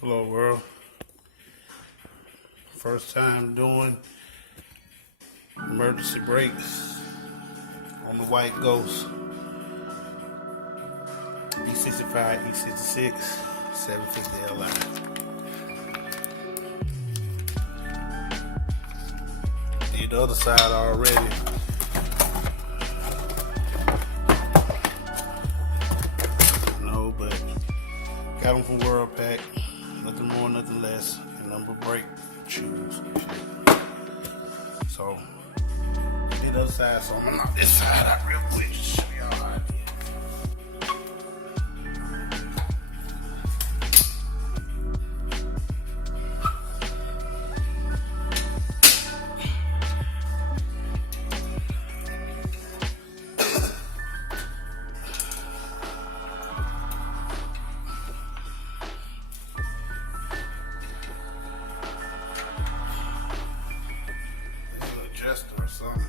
Hello world. First time doing emergency brakes on the white Ghost. e65, e66, 750 Li. Did the other side already. No, but got them from World Pack. Nothing more, nothing less. And number brake shoes. So did the other side, so I'm gonna knock this side out real quick. Show y'all how I did. Adjuster or something.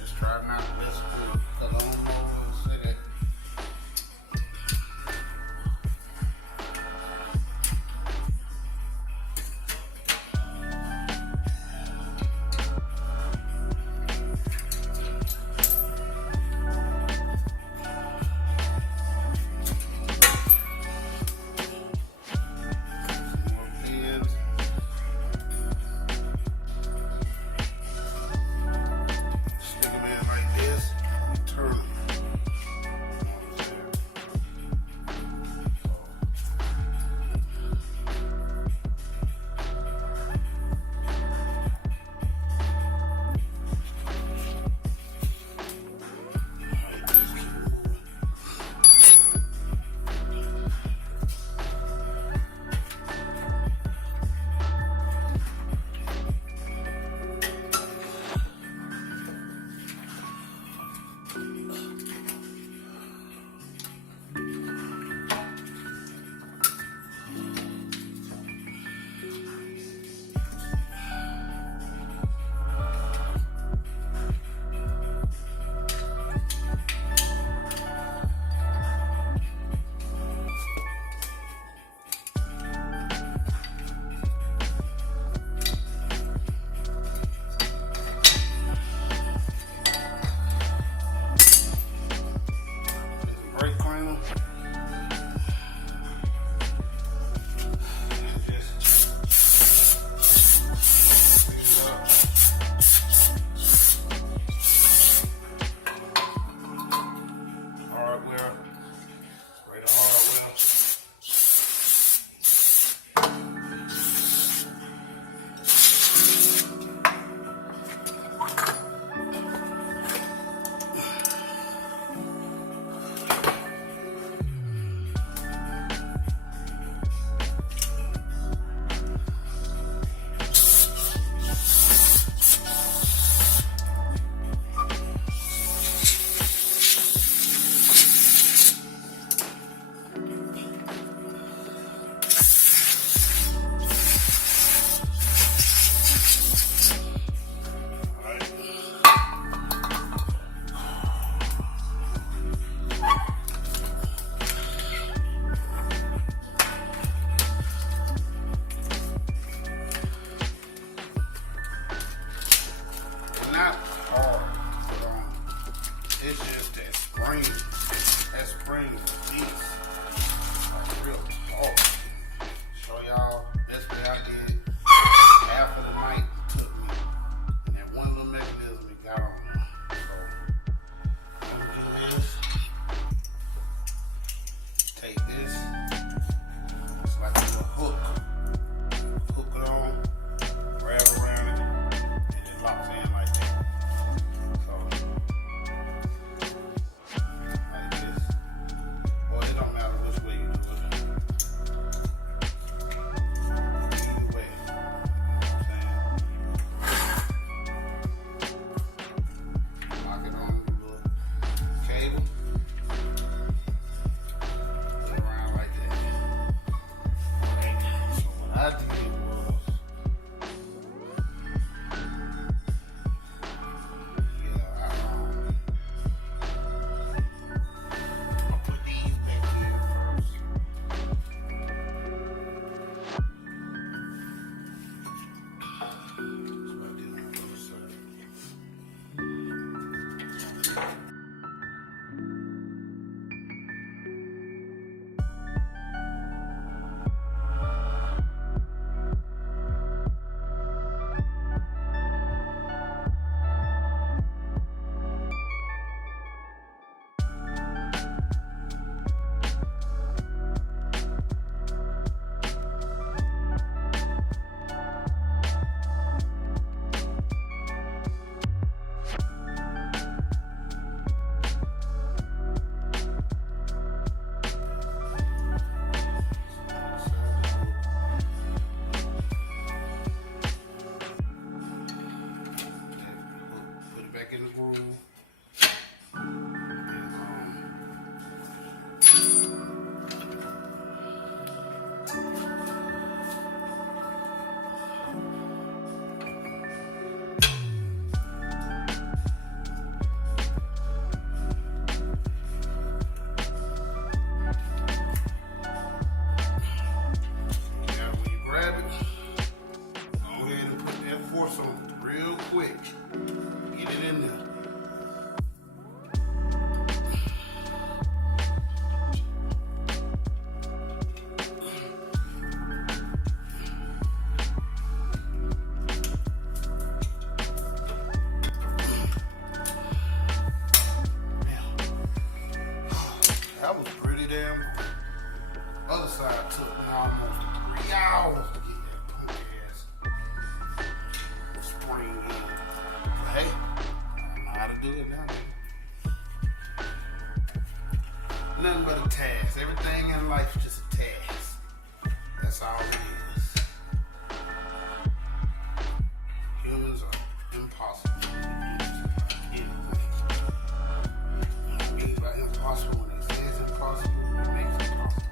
Just try not to mess with it. damn other side took me almost 3 hours to get that punk ass spring in. But hey, I know how to do it now. Nothing but a task. Everything in life is just a task. That's all it is. Humans are impossible. Anything. What I mean by impossible, when they say it's impossible, it makes it possible.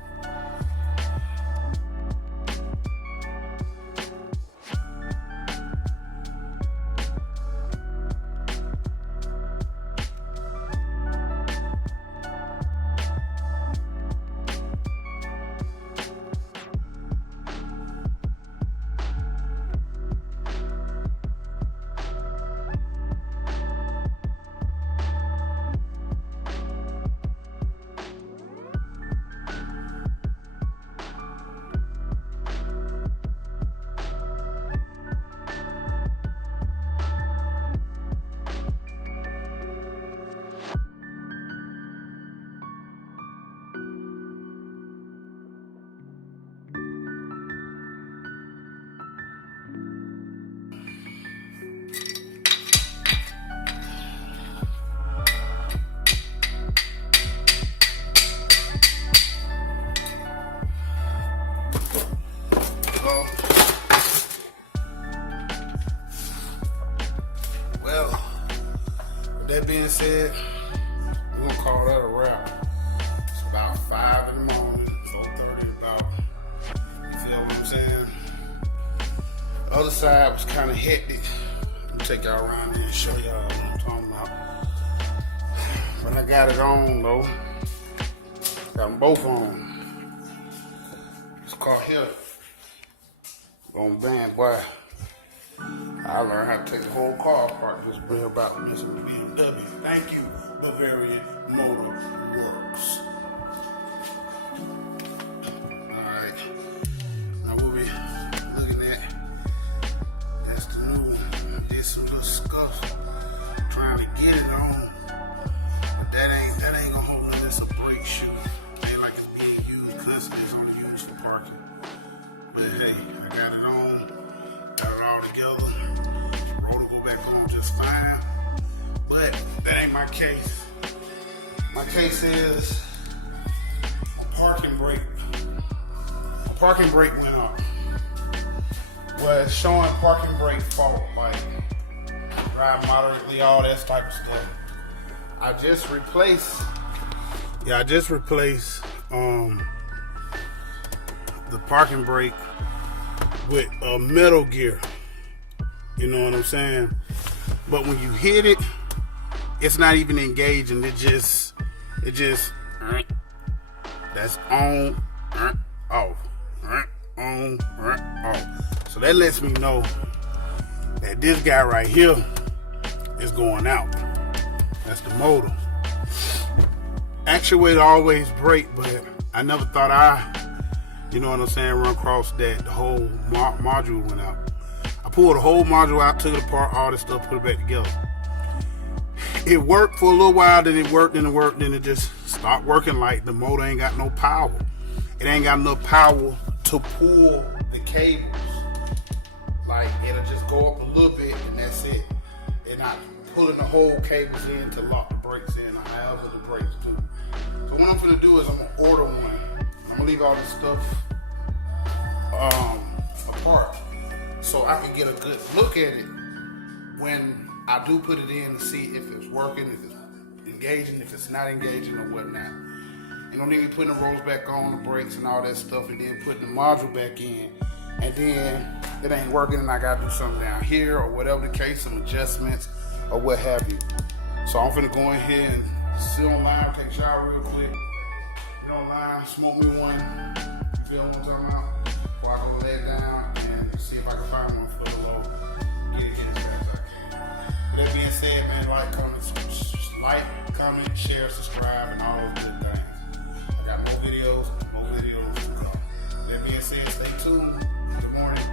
Well, with that being said, we're gonna call that a wrap. It's about 5 in the morning, 4:30 about. You feel what I'm saying? The other side was kind of hectic. Let me take y'all around there and show y'all what I'm talking about. When I got it on though, got them both on. This car here, on band, boy. I learned how to take the whole car apart, just bring about this BMW. Thank you, Bavarian Motor Works. Alright, now we'll be looking at, that's the new one. Did some little scuffs, trying to get it on. But that ain't gonna hold it. It's a brake shoe. Ain't like it's being used, cause it's only used for parking. But hey, I got it on. Got it all together. Rotor go back on just fine. But that ain't my case. My case is a parking brake. A parking brake went up. Well, it's showing parking brake fault, like drive moderately, all that type of stuff. I just replaced the parking brake with a metal gear. You know what I'm saying? But when you hit it, it's not even engaging. It just that's on, off, on, off. So that lets me know that this guy right here is going out. That's the motor. Actuator always brake, but I never thought you know what I'm saying, run across that the whole module went out. I pulled the whole module out, took it apart, all this stuff, put it back together. It worked for a little while, then it worked, then it just stopped working. Like the motor ain't got no power. It ain't got enough power to pull the cables. Like it'll just go up a little bit and that's it. They're not pulling the whole cables in to lock the brakes in, or however the brakes do. So what I'm gonna do is I'm gonna order one. I'm gonna leave all this stuff apart so I can get a good look at it when I do put it in to see if it's working, if it's engaging, if it's not engaging or whatnot. You don't need me putting the rolls back on, the brakes and all that stuff, and then putting the module back in, and then it ain't working and I gotta do something down here or whatever the case, some adjustments or what have you. So I'm finna go ahead and sit online, take a shower real quick, get online, smoke me one, you feel what I'm talking about? Before I go lay it down and see if I can find one for the low, get it as fast as I can. With that being said, man, comment, share, subscribe, and all those good things. I got more videos to come. With that being said, stay tuned. Good morning.